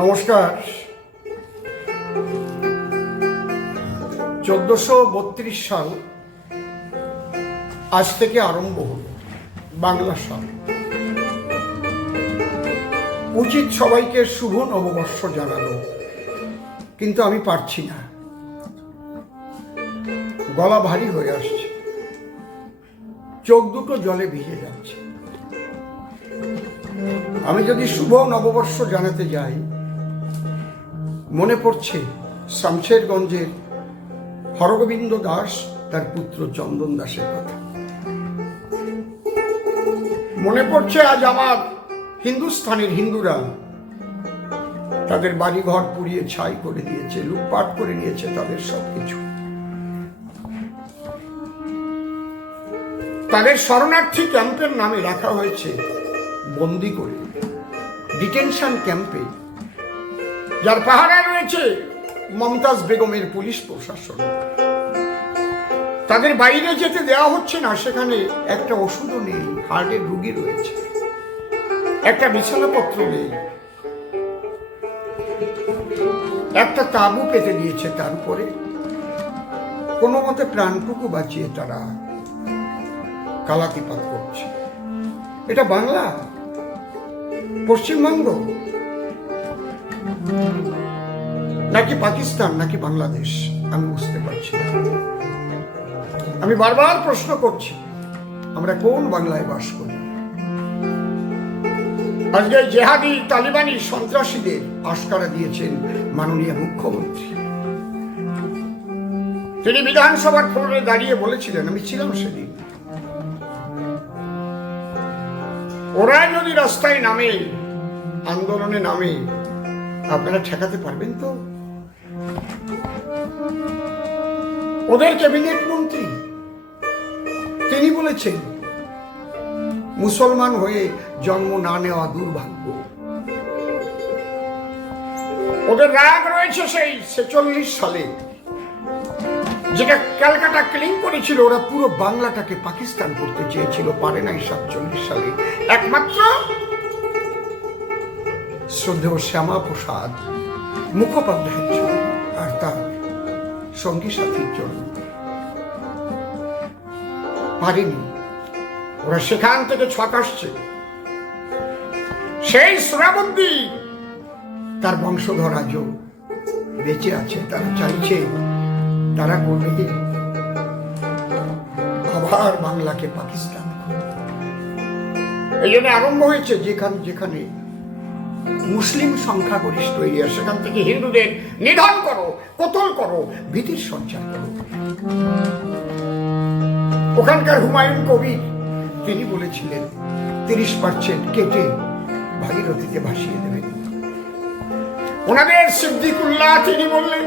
নমস্কার। চোদ্দশো বত্রিশ সাল আজ থেকে আরম্ভ হল বাংলা সাল। উচিত সবাইকে শুভ নববর্ষ জানানো, কিন্তু আমি পারছি না। গলা ভারী হয়ে আসছে। চোখ দুটো জলে ভিজে যাচ্ছে। আমি যদি শুভ নববর্ষ জানাতে যাই মনে পড়ছে শামশেরগঞ্জের হরগোবিন্দ দাস, তার পুত্র চন্দন দাসের কথা। মনে পড়ছে আজ আমার হিন্দুস্থানের হিন্দুরা তাদের বাড়িঘর পুড়িয়ে ছাই করে দিয়েছে, লুটপাট করে নিয়েছে তাদের সবকিছু। তাদের শরণার্থী ক্যাম্পের নামে রাখা হয়েছে বন্দি করে। ডিটেনশন ক্যাম্পে যার পাহারায় রয়েছে মমতাজ বেগমের পুলিশ প্রশাসন। তাদের বাইরে যেতে দেওয়া হচ্ছে না, সেখানে একটা ওষুধও নেই, হার্টের রুগী রয়েছে। একটা বিছানাপত্র নেই। একটা তাবু পেতে দিয়েছে তার উপরে। কোনো মতে প্রাণটুকু বাঁচিয়ে তারা কালাতিপাত করছে। এটা বাংলা? পশ্চিমবঙ্গ? নাকি পাকিস্তান, নাকি বাংলাদেশ? আমি বুঝতে পারছি আমি বারবার প্রশ্ন করছি, আমরা কোন বাংলায় বাস করি? আজকে জেহাদি তালিবানি সন্ত্রাসীদের আস্কারা দিয়েছেন মাননীয় মুখ্যমন্ত্রী। তিনি বিধানসভার ফ্লোরে দাঁড়িয়ে বলেছিলেন, আমি ছিলাম সেদিন ওরা যদি রাস্তায় নামে, আন্দোলনে নামে আপনারা ঠেকাতে পারবেন তো? ওদের ক্যাবিনেট মন্ত্রী, তিনি বলেছেন, মুসলমান হয়ে জন্ম না নেওয়া দুর্ভাগ্য। ওদের রাগ রয়েছে সেই ছেচল্লিশ সালে, যেটা ক্যালকাটা ক্লিন করেছিল, ওরা পুরো বাংলাটাকে পাকিস্তান করতে চেয়েছিল, পারে নাই সাতচল্লিশ সালে। একমাত্র শ্রদ্ধেয় শ্যামা প্রসাদ মুখোপাধ্যায়ের জন্য আর তার সঙ্গী সাথীর জন্য পারেনি। ওরা সেখান থেকে ছক আসছে। সেই শ্রাবন্তী তার বংশধর আজও বেঁচে আছে, তারা চাইছে তারা করবে আবার বাংলাকে পাকিস্তান এই জন্য আরম্ভ হয়েছে যেখানে যেখানে মুসলিম সংখ্যাগরিষ্ঠ এরিয়া, সেখান থেকে হিন্দুদের নিধন করো, কতল করো, ভীতির সঞ্চার করো। ওখানকার হুমায়ুন কবির, তিনি বলেছিলেন, তিরিশ পার্সেন্ট কেটে ভাগীরথীকে ভাসিয়ে দেবেন ওনাদের সিদ্দিকুল্লাহ, তিনি বললেন,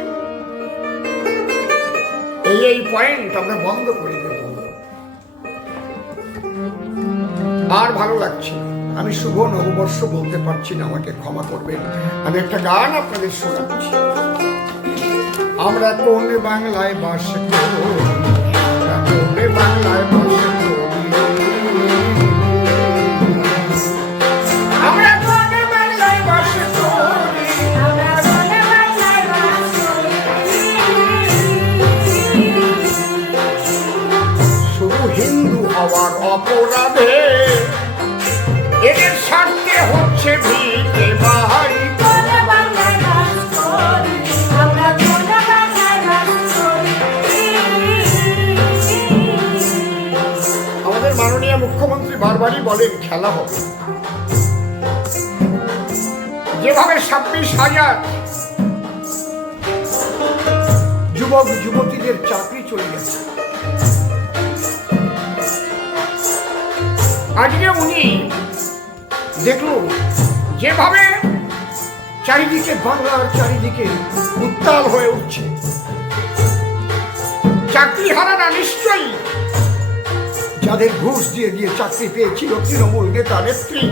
এই এই পয়েন্ট আমরা বন্ধ করে দেব। আর ভালো লাগছে। আমি শুভ নববর্ষ বলতে পারছি না, আমাকে ক্ষমা করবেন। আমি একটা গান আপনাদের শোনাচ্ছি। আমরা কোন বাংলায় বাস করি? বাংলায় বাস অপরাধে মাননীয় মুখ্যমন্ত্রী বারবারই বলেন, খেলা হবে। যেভাবে ছাব্বিশ হাজার যুবক, যুবতীদের চাকরি চলে গেছে। আজকে উনি দেখুন, যেভাবে চারিদিকে বাংলার চারিদিকে উত্তাল হয়ে উঠছে। চাকরি হারানা নিশ্চয়ই যাদের ঘুষ দিয়ে দিয়ে চাকরি পেয়েছিল তৃণমূল নেতা নেত্রী।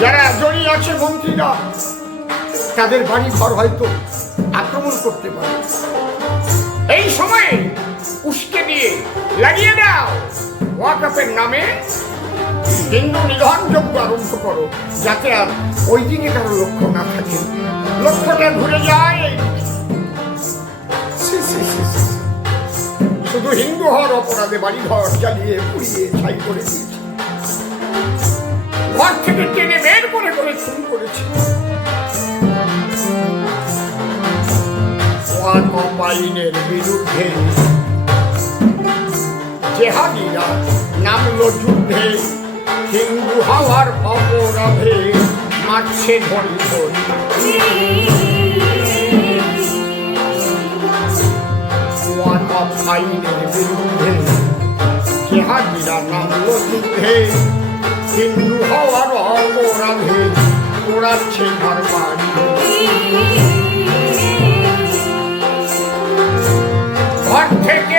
যারা জড়িয়ে আছে মন্ত্রীরা, তাদের বাড়ি ঘর হয়তো আক্রমণ করতে পারে। এই সময়ে উস্কে দিয়ে লাগিয়ে দাও। ওয়াকফের নামে হিন্দু নিধন যজ্ঞ আরম্ভ করো, যাতে আর ওই দিকে কারও লক্ষ্য না থাকে। লক্ষ্যটা ঘুরে যায়। শুধু হিন্দু হওয়ার অপরাধে বাড়ি ঘর জ্বালিয়ে পুড়িয়ে ছাই করে দিয়েছে। ঘর থেকে টেনে বের করে করে খুন করেছে। অফ বিরুদ্ধে জেহাদিরা নামলো যুদ্ধে, হিন্দু হওয়ার অপরাধে মারছে ধরি আইনের বিরুদ্ধে জেহাদিরা নামলো যুদ্ধে হিন্দু হওয়ার অপরাধে পোড়াচ্ছে ঘর বাড়ি ঘর থেকে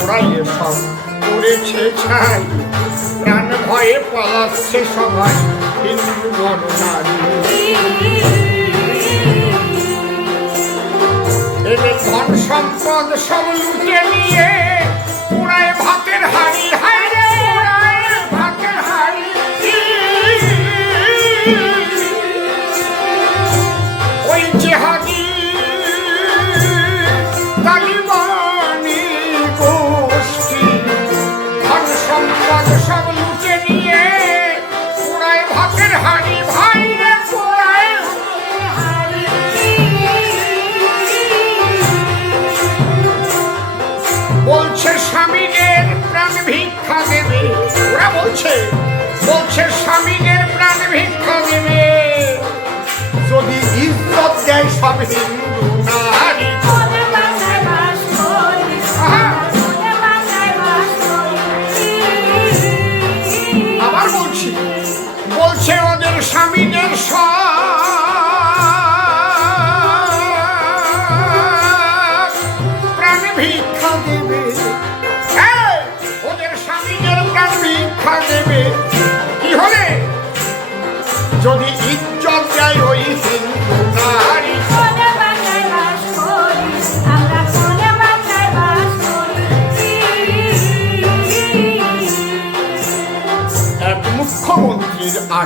ওরাই সব করেছে ছাই। প্রাণ ভয়ে পালাচ্ছে সবাই, হিন্দু গণনারী এদের ধন সম্পদ সব লুটে নিয়ে পুরায় ভাতের হাড়ি রে পুরায় ভাতের হাড়ি। স্বামীদের প্রাণ ভিক্ষা দেবে। ওরা বলছে বলছে স্বামীদের প্রাণ ভিক্ষা দেবে। যদি ইজ্জত দেয় সব হিন্দু নারী। আবার বলছি বলছে ওদের স্বামীদের সব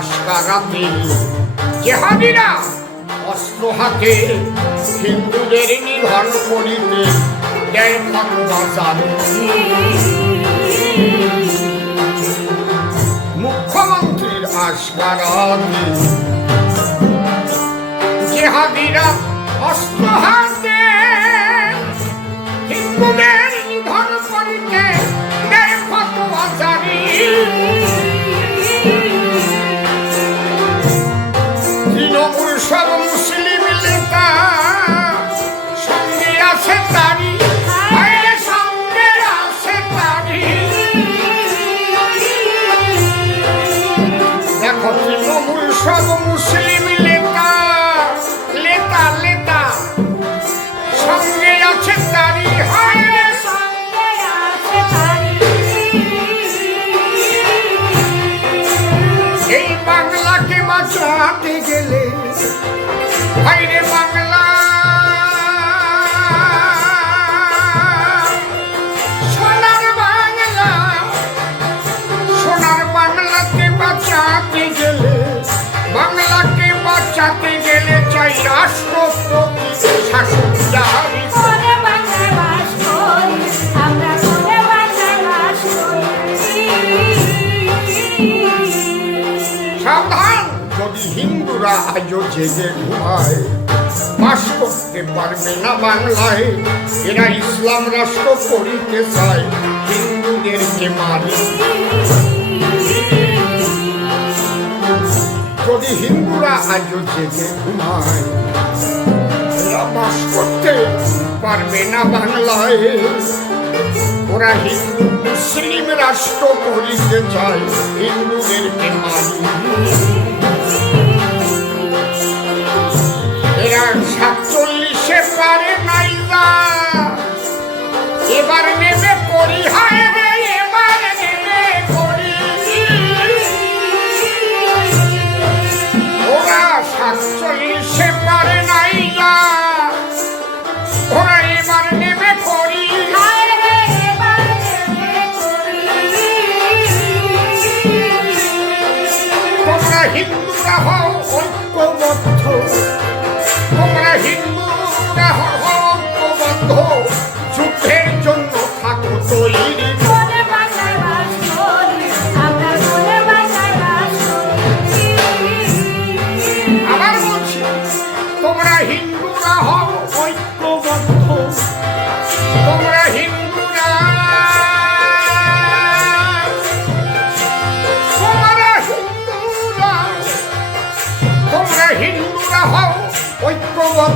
আশকারাতে জেহাদিরা অস্ত্র হাতে হিন্দুদের নিধন করিতে দেয় মুখ্যমন্ত্রীর আশকারাতে জেহাদিরা যদি হিন্দুরা আজও জেগে ঘুমায় বাস করতে পারবে না বাংলায় এরা ইসলাম রাষ্ট্র করিতে চায় হিন্দুদেরকে মারি যদি হিন্দুরা আজও জেগে ঘুমায় বাস করতে পারবে না বাংলায়। ওরা হিন্দু, মুসলিম রাষ্ট্র করিতে চায় হিন্দুদেরকে হিন্দুরা হও ঐক্যবদ্ধ।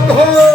হিন্দুরা